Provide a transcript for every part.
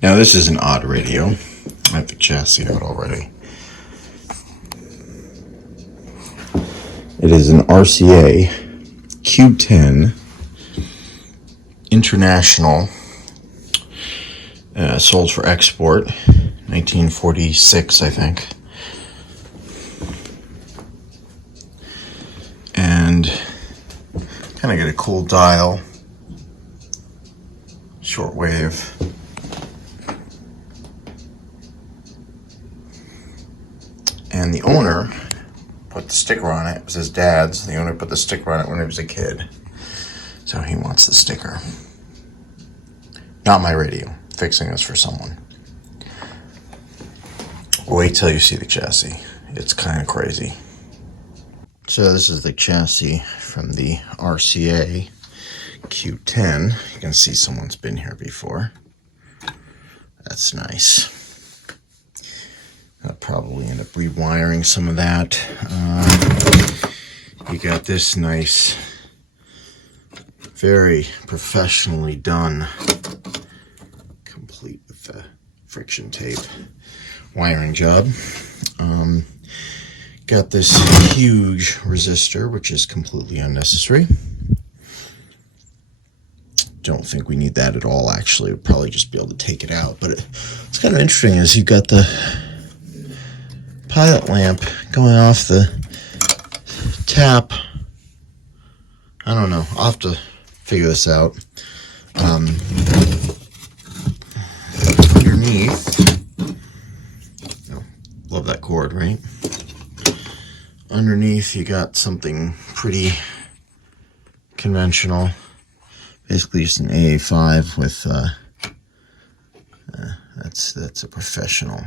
Now this is an odd radio. I have the chassis out already. It is an RCA Q10 International, sold for export, 1946, I think. And kind of get a cool dial, shortwave. And the owner put the sticker on it. It was his dad's. The owner put the sticker on it when he was a kid. So he wants the sticker. Not my radio. Fixing this for someone. Wait till you see the chassis. It's kind of crazy. So this is the chassis from the RCA Q10. You can see someone's been here before. That's nice. I'll probably end up rewiring some of that. You got this nice, very professionally done, complete with the friction tape wiring job. Got this huge resistor, which is completely unnecessary. Don't think we need that at all, actually. We'll probably just be able to take it out. But it's kind of interesting is you've got the pilot lamp going off the tap. I don't know. I'll have to figure this out. Underneath, oh, love that cord, right? Underneath, you got something pretty conventional. Basically, just an AA5 with that's a professional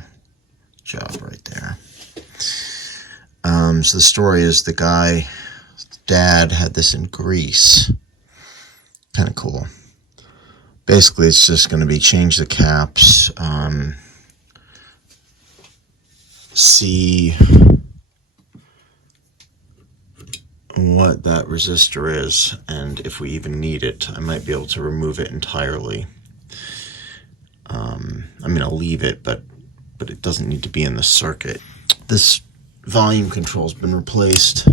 job right there. So the story is the guy's dad had this in Greece. Kind of cool. Basically, it's just going to be change the caps, see what that resistor is, and if we even need it. I might be able to remove it entirely. I mean, I'll leave it, but it doesn't need to be in the circuit. This volume control's been replaced,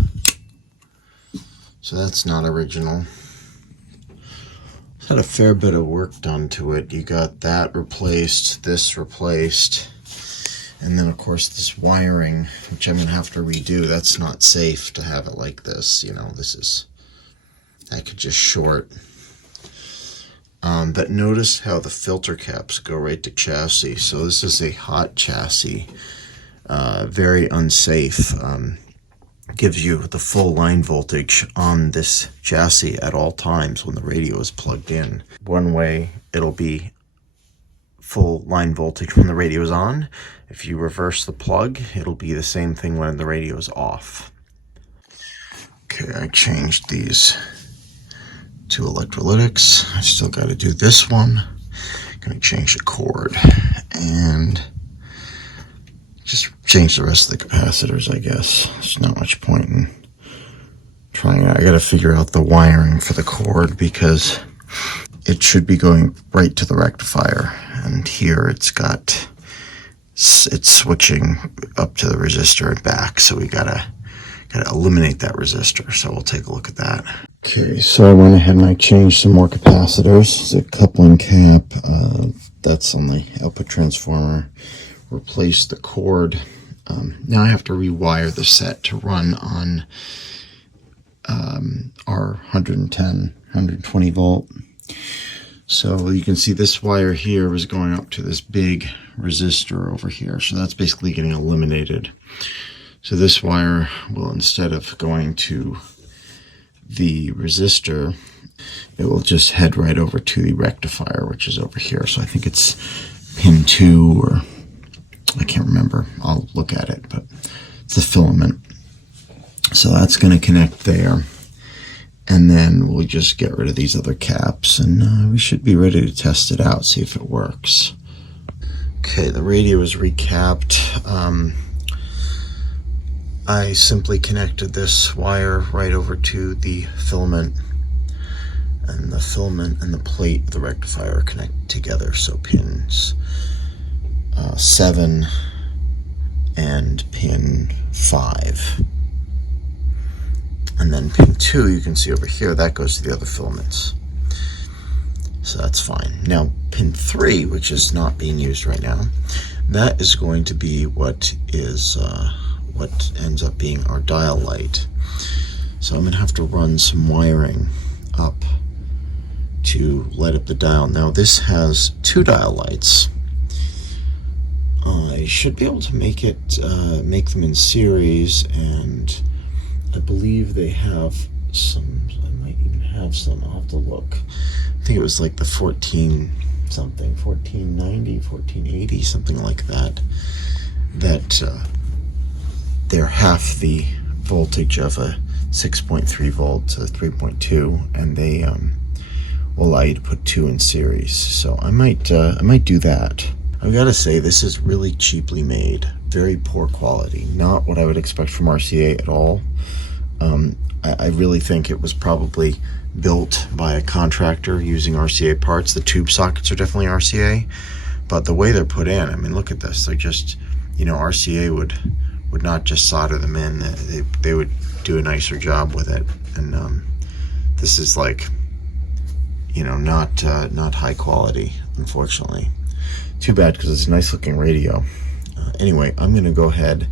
so that's not original. It's had a fair bit of work done to it. You got that replaced, this replaced, and then of course this wiring, which I'm gonna have to redo. That's not safe to have it like this. You know, that could just short. But notice how the filter caps go right to chassis. So this is a hot chassis, very unsafe. Gives you the full line voltage on this chassis at all times when the radio is plugged in. One way, it'll be full line voltage when the radio is on. If you reverse the plug, it'll be the same thing when the radio is off. Okay, I changed these to electrolytics. I still got to do this one. I'm going to change the cord and just change the rest of the capacitors, I guess. There's not much point in trying it. I got to figure out the wiring for the cord because it should be going right to the rectifier, and here it's switching up to the resistor and back, so we gotta eliminate that resistor. So we'll take a look at that. Okay, so I went ahead and I changed some more capacitors. The coupling cap, that's on the output transformer. Replaced the cord. Now I have to rewire the set to run on our 120 volt. So you can see this wire here was going up to this big resistor over here. So that's basically getting eliminated. So this wire will, instead of going to the resistor, it will just head right over to the rectifier, which is over here. So I think it's pin 2, or I can't remember. I'll look at it, but it's a filament. So that's going to connect there. And then we'll just get rid of these other caps, and we should be ready to test it out, see if it works. Okay, the radio is recapped. I simply connected this wire right over to the filament, and the filament and the plate of the rectifier are connected together. So pins 7 and pin 5. And then pin 2, you can see over here, that goes to the other filaments. So that's fine. Now pin 3, which is not being used right now, that is going to be what ends up being our dial light. So I'm going to have to run some wiring up to light up the dial. Now this has 2 dial lights. I should be able to make them in series, and I believe they have some. I might even have some. I'll have to look. I think it was like the 1490, 1480, something like that. That they're half the voltage of a 6.3 volt to 3.2, and they will allow you to put 2 in series. So I might do that. I've got to say, this is really cheaply made, very poor quality, not what I would expect from RCA at all. I really think it was probably built by a contractor using RCA parts. The tube sockets are definitely RCA, but the way they're put in, I mean, look at this. They're just, RCA would not just solder them in. They would do a nicer job with it. And this is like, not high quality, unfortunately. Too bad, because it's a nice looking radio. Anyway, I'm going to go ahead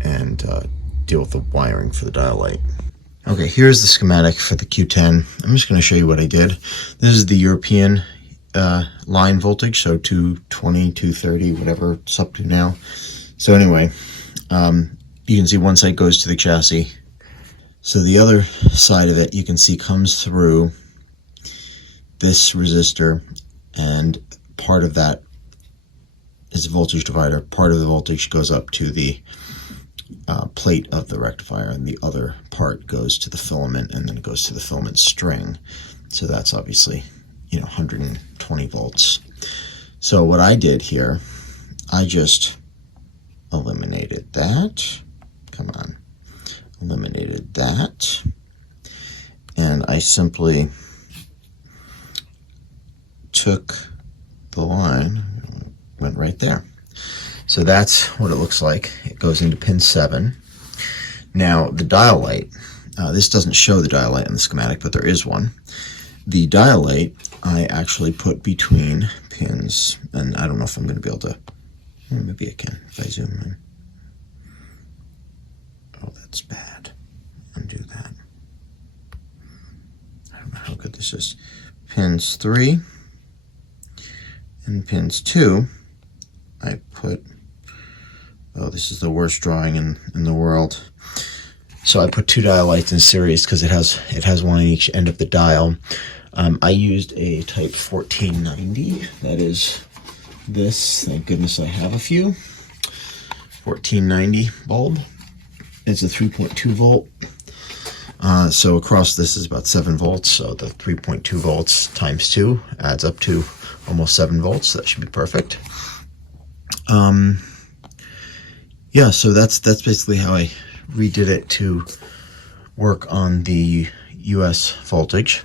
and deal with the wiring for the dial light. Okay, here's the schematic for the Q10. I'm just going to show you what I did. This is the European line voltage, so 220, 230, whatever it's up to now. So anyway, you can see one side goes to the chassis. So the other side of it, you can see, comes through this resistor, and part of that is a voltage divider. Part of the voltage goes up to the plate of the rectifier, and the other part goes to the filament, and then it goes to the filament string. So that's obviously 120 volts. So what I did here, I just eliminated that. Come on. Eliminated that. And I simply took the line, went right there. So that's what it looks like. It goes into pin 7. Now the dial light, this doesn't show the dial light on the schematic, but there is one. The dial light I actually put between pins, and I don't know if I'm going to be able to, maybe I can if I zoom in. Oh, that's bad. Undo that. I don't know how good this is. Pins 3 and pins 2, I put, oh, this is the worst drawing in the world. So I put 2 dial lights in series because it has one on each end of the dial. I used a type 1490. That is this. Thank goodness I have a few. 1490 bulb. It's a 3.2 volt. So across this is about 7 volts. So the 3.2 volts times 2 adds up to almost 7 volts. So that should be perfect. Yeah, so that's basically how I redid it to work on the US voltage.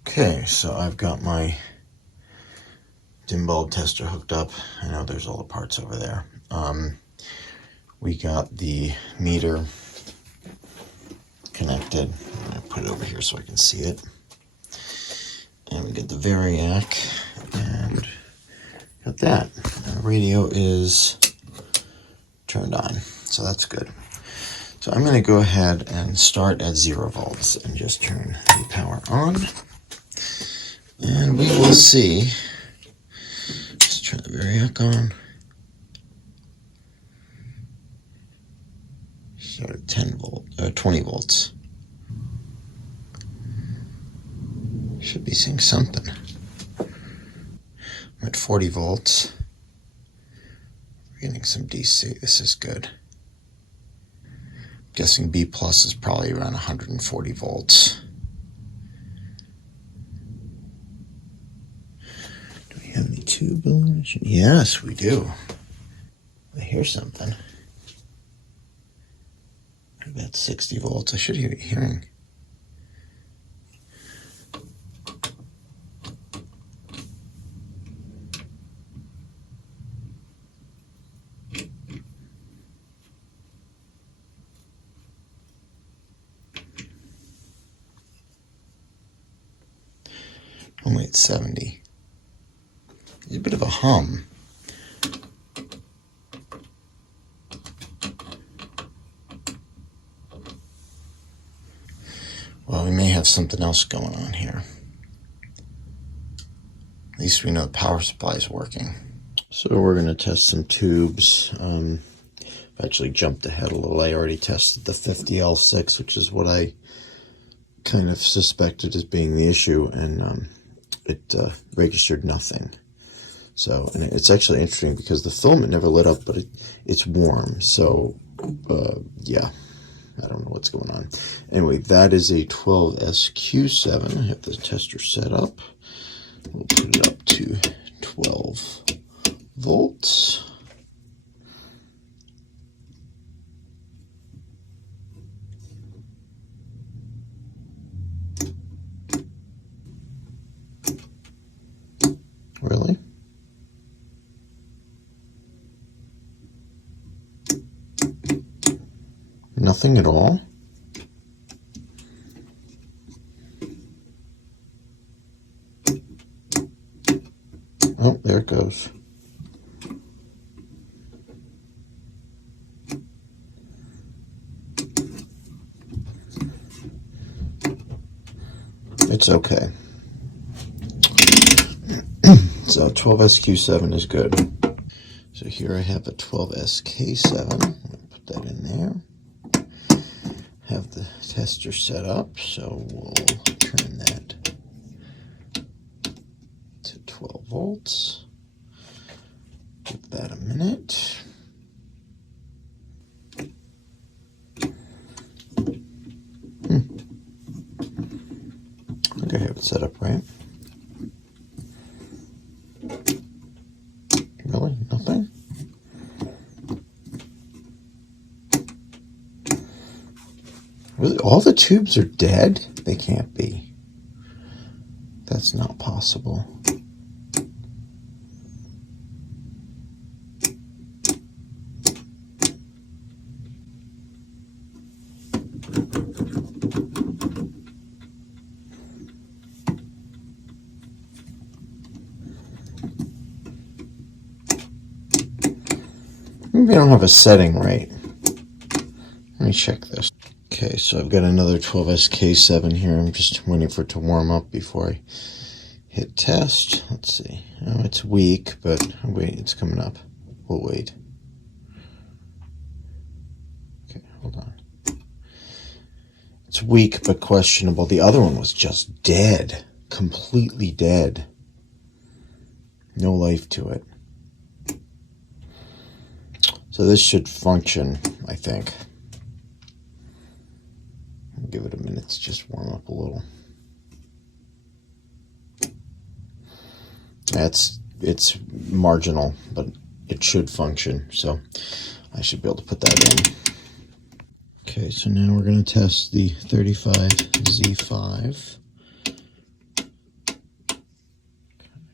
Okay, so I've got my dim bulb tester hooked up. I know there's all the parts over there. We got the meter connected. I'm going to put it over here so I can see it. And we got the variac, and got that. The radio is turned on, so that's good. So I'm going to go ahead and start at 0 volts and just turn the power on. And we will see. Let's turn the variac on. Start at 20 volts. Should be seeing something. I'm at 40 volts. We're getting some DC. This is good. Guessing B plus is probably around 140 volts. Do we have any tube illumination? Yes, we do. I hear something. About 60 volts. I should be hearing. Only at 70. It's a bit of a hum. Well, we may have something else going on here. At least we know the power supply is working. So we're going to test some tubes. I've actually jumped ahead a little. I already tested the 50L6, which is what I kind of suspected as being the issue, and it registered nothing. So, and it's actually interesting because the filament never lit up, but it's warm. So, yeah, I don't know what's going on. Anyway, that is a 12SQ7. I have the tester set up. We'll put it up to 12 volts. Really? Nothing at all? Oh, there it goes. It's okay. So 12SQ7 is good. So here I have a 12SK7. I'm going to put that in there. Have the tester set up, so we'll turn that to 12 volts. Give that a minute. I think I have it set up right. Really? Nothing? Really? All the tubes are dead? They can't be. That's not possible. Maybe I don't have a setting right. Let me check this. Okay, so I've got another 12SK7 here. I'm just waiting for it to warm up before I hit test. Let's see. Oh, it's weak, but wait, it's coming up. We'll wait. Okay, hold on. It's weak, but questionable. The other one was just dead. Completely dead. No life to it. So this should function, I think. I'll give it a minute to just warm up a little. It's marginal, but it should function. So I should be able to put that in. Okay, so now we're going to test the 35Z5.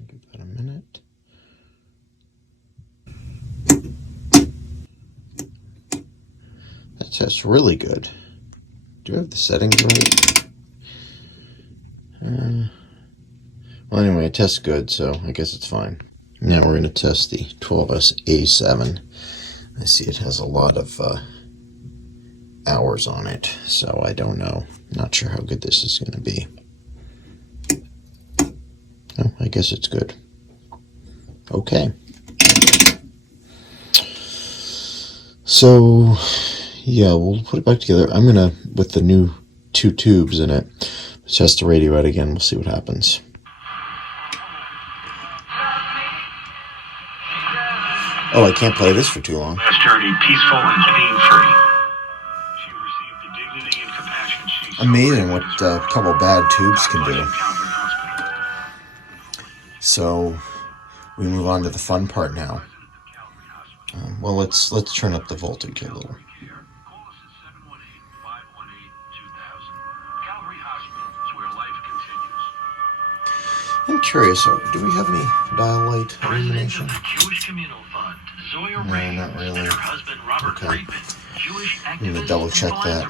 Give that a minute. That tests really good. Do I have the settings right? Well, anyway, it tests good, so I guess it's fine. Now we're going to test the 12SA7. I see it has a lot of hours on it, so I don't know. Not sure how good this is going to be. Oh, I guess it's good. Okay. So, yeah, we'll put it back together. I'm going to, with the new 2 tubes in it, test the radio out again. We'll see what happens. Oh, I can't play this for too long. Last journey peaceful and pain-free. She received the dignity and compassion she Amazing what a couple bad tubes can do. So we move on to the fun part now. Well, let's turn up the voltage a little. I'm curious, do we have any dial light illumination? No, not really. Okay. I'm going to double check that.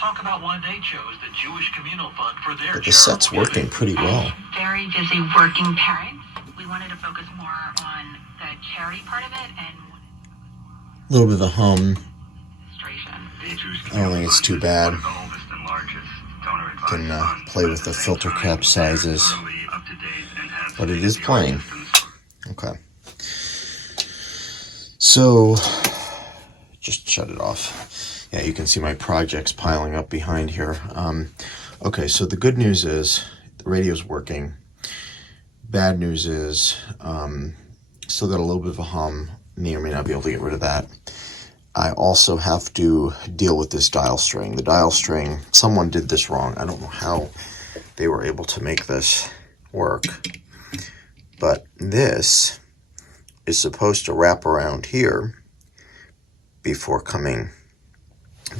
Talk about why they chose the Jewish Communal Fund for their But the set's working pretty well. Very busy working parents. We wanted to focus more on the charity part of it and A little bit of a hum. administration. I don't think it's too bad. Can play with the filter cap sizes. But it is playing. Okay. So, just shut it off. Yeah, you can see my projects piling up behind here. Okay, so the good news is the radio's working. Bad news is still got a little bit of a hum. May or may not be able to get rid of that. I also have to deal with this dial string. The dial string, someone did this wrong. I don't know how they were able to make this work. But this is supposed to wrap around here before coming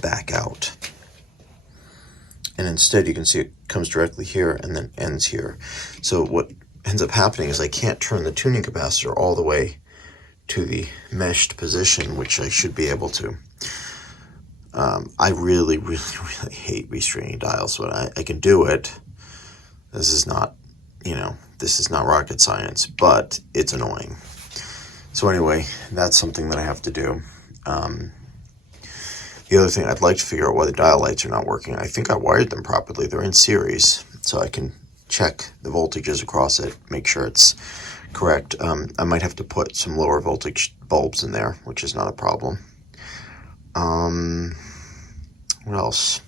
back out. And instead you can see it comes directly here and then ends here. So what ends up happening is I can't turn the tuning capacitor all the way to the meshed position, which I should be able to. I really hate restraining dials, but I can do it. This is not, this is not rocket science, but it's annoying. So anyway, that's something that I have to do. The other thing, I'd like to figure out why the dial lights are not working. I think I wired them properly. They're in series, so I can check the voltages across it, make sure it's correct. I might have to put some lower voltage bulbs in there, which is not a problem. What else?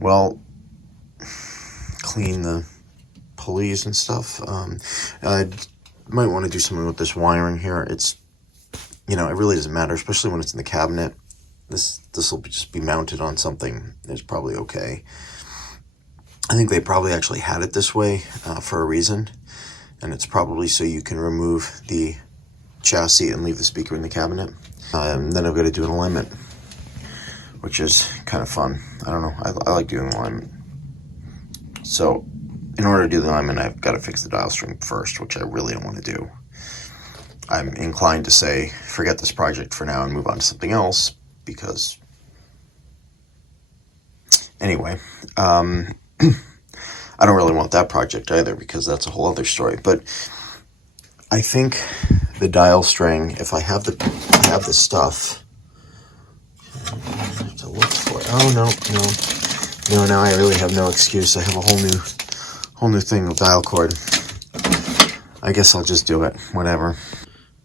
Well, clean the pulleys and stuff. I might want to do something with this wiring here. It's, it really doesn't matter, especially when it's in the cabinet. This will just be mounted on something. It's probably okay. I think they probably actually had it this way for a reason. And it's probably so you can remove the chassis and leave the speaker in the cabinet. And then I've got to do an alignment, which is kind of fun. I don't know. I like doing alignment. So in order to do the alignment, I've got to fix the dial string first, which I really don't want to do. I'm inclined to say, forget this project for now and move on to something else, because anyway, I don't really want that project either, because that's a whole other story. But I think the dial string, if I have the stuff, I have to look for it. Oh no, now I really have no excuse. I have a whole new thing with dial cord. I guess I'll just do it, whatever.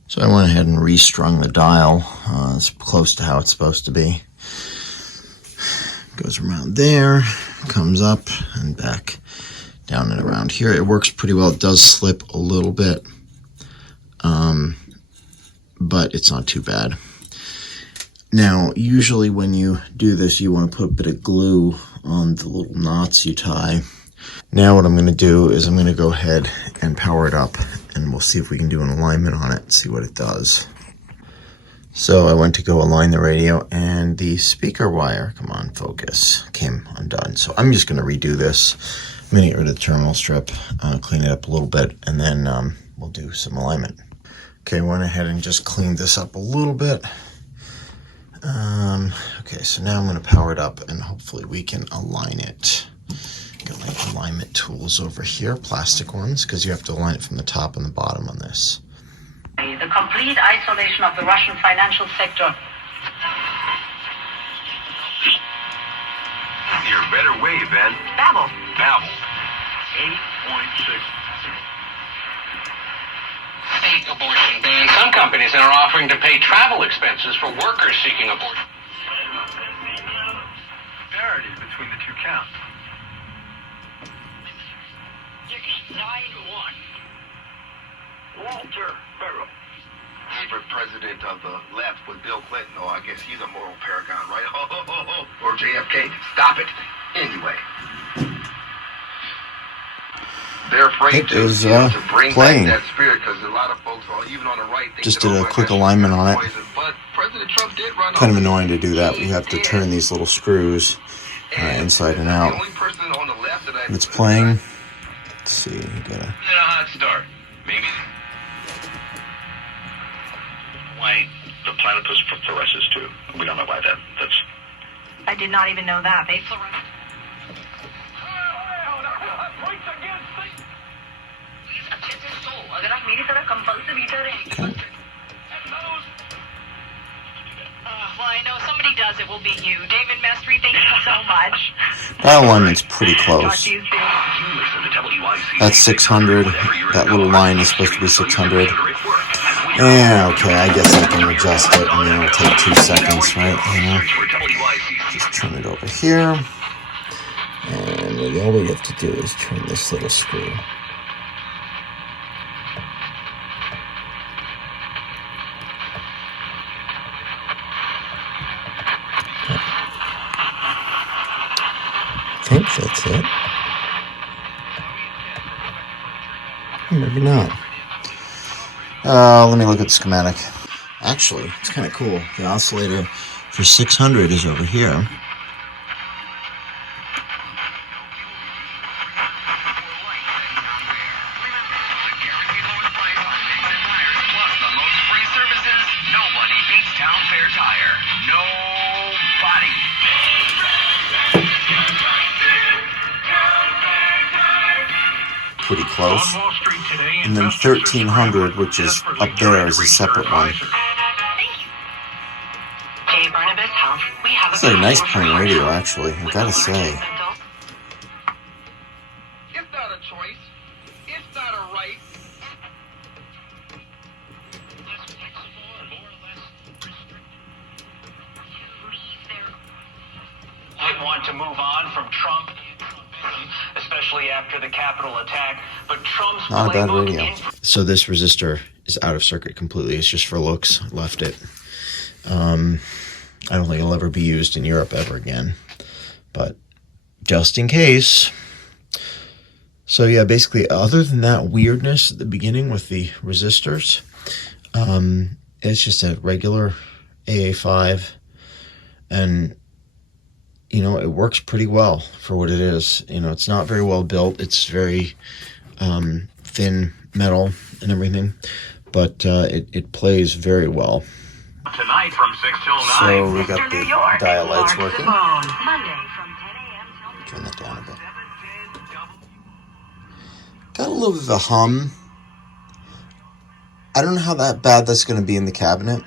So I went ahead and restrung the dial. It's close to how it's supposed to be. Goes around there, comes up and back down and around here. It works pretty well. It does slip a little bit, but it's not too bad. Now, usually when you do this, you want to put a bit of glue on the little knots you tie. Now what I'm going to do is I'm going to go ahead and power it up, and we'll see if we can do an alignment on it and see what it does. So I went to go align the radio, and the speaker wire, come on, focus, came undone. So I'm just going to redo this. I'm going to get rid of the terminal strip, clean it up a little bit, and then we'll do some alignment. Okay, went ahead and just cleaned this up a little bit. Okay, so now I'm going to power it up, and hopefully we can align it. Got my alignment tools over here, plastic ones, because you have to align it from the top and the bottom on this. The complete isolation of the Russian financial sector. Your better wave, Ben. Babel. 8.6. Fake abortion ban. Some companies are offering to pay travel expenses for workers seeking abortion. Disparities between the two counts. 9-1. Walter Barrow. Favorite president of the left was Bill Clinton. Oh, I guess he's a moral paragon, right? Or JFK. Stop it. Anyway. They're afraid to bring playing. back that spirit, because a lot of folks, even on the right, think Just did a quick alignment on it. But President Trump did run Kind of annoying to do that. You have to turn these little screws inside and out. The only person on the left that It's playing. Let's see, you gotta... A hot start. Maybe. Why the platypus fluoresces too. We don't know why that's I did not even know that. They fluoresced. Well, I know somebody does. It will be you. David Mestry, thank you so much. That alignment's pretty close. Talk to you soon. That's 600. That little line is supposed to be 600. Yeah, okay, I guess I can adjust it, and then it'll take 2 seconds, right? Just turn it over here. And all we have to do is turn this little screw. I think that's it. Maybe not. Let me look at the schematic. Actually, it's kind of cool. The oscillator for 600 is over here. Pretty close. And then 1300, which is up there, is a separate one. It's a nice plain radio, actually, I gotta say. It's not a choice. It's not a right. Might want to move on from Trump, especially after the Capitol attack, but Trump's Not a bad playbook radio. So this resistor is out of circuit completely. It's just for looks. Left it. I don't think it'll ever be used in Europe ever again, but just in case. So yeah, basically, other than that weirdness at the beginning with the resistors, it's just a regular AA5, and you know, it works pretty well for what it is. You know, it's not very well built. It's very thin metal and everything, but it plays very well. Tonight from 6 till 9. So we got the dial lights working. Monday from 10 a.m. till Turn that down a bit. Got a little bit of a hum. I don't know how bad that's going to be in the cabinet,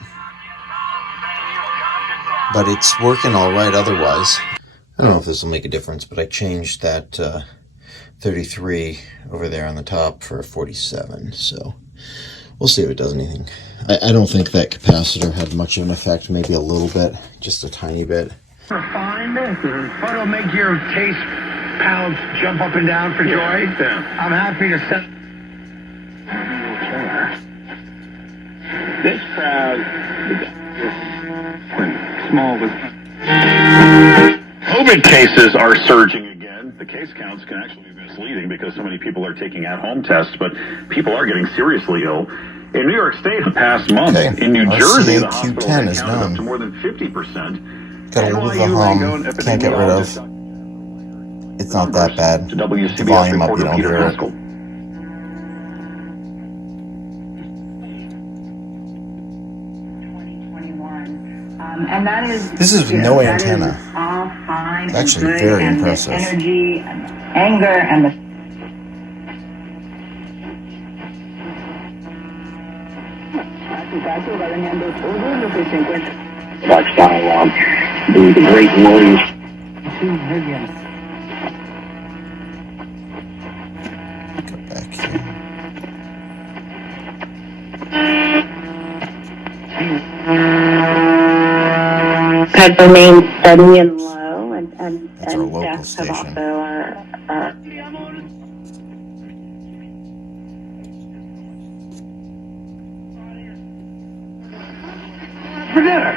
but it's working all right otherwise. I don't know if this will make a difference, but I changed that 33 over there on the top for a 47, so we'll see if it does anything. I don't think that capacitor had much of an effect, maybe a little bit, just a tiny bit. Fine. What'll make your taste palates jump up and down for joy? I'm happy to send. This crowd when small was. COVID cases are surging again. The case counts can actually be misleading because so many people are taking at-home tests, but people are getting seriously ill. In New York State, the past month, in New Jersey, the hospital Q10 is counted up done. to more than 50%. Got a little bit of a hum, can't get rid of. It's not that bad. To The WCBS volume up, you reporter don't Peter hear it. Haskell. And that is, This is with no antenna. all fine. It's actually and good, very and impressive. The energy and the anger and the. Lifestyle, the great noise. 2 million. Go back here. Have remained steady and low, and That's our local deaths have station. also For dinner.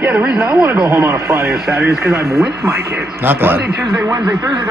Yeah, the reason I want to go home on a Friday or Saturday is because I'm with my kids. Not bad. Monday, Tuesday, Wednesday, Thursday.